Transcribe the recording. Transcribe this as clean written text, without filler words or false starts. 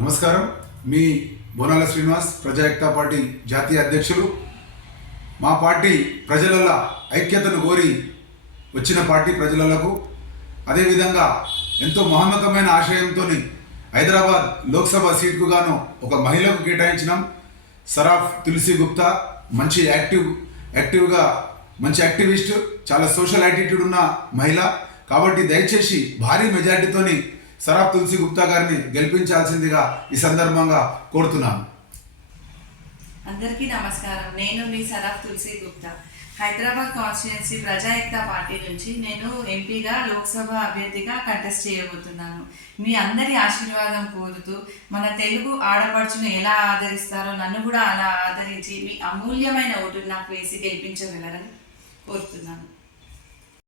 నమస్కారం. మీ బోనాల శ్రీనివాస్, ప్రజాయక్తా పార్టీ జాతీయ అధ్యక్షులు. మా పార్టీ ప్రజల ఐక్యతను కోరి వచ్చిన పార్టీ ప్రజలకు, అదేవిధంగా ఎంతో మహోన్నతమైన ఆశయంతో హైదరాబాద్ లోక్సభ సీటుకు గాను ఒక మహిళకు కేటాయించినాం. సరాఫ్ తులసి గుప్తా మంచి యాక్టివ్గా మంచి యాక్టివిస్ట్, చాలా సోషల్ యాటిట్యూడ్ ఉన్న మహిళ. కాబట్టి దయచేసి భారీ మెజార్టీతోని సరాఫ్ తులసి గుప్తా గారిని గెలిపించాల్సిందిగా ఈ సందర్భంగా కోరుతున్నాను. అందరికీ నమస్కారం. నేను మీ సరాఫ్ తులసి గుప్తా. హైదరాబాద్ కాన్స్టిట్యుయెన్సీ ప్రజాయక్తా పార్టీ నుంచి నేను ఎంపీగా లోక్సభ అభ్యర్థిగా కంటెస్ట్ చేయబోతున్నాను. మీ అందరి ఆశీర్వాదం కోరుతూ మన తెలుగు ఆడపడుచును ఎలా ఆదరిస్తారో నన్ను కూడా అలా ఆదరించి మీ అమూల్యమైన ఓటును నాకు వేసి గెలిపించగలరని కోరుతున్నాను.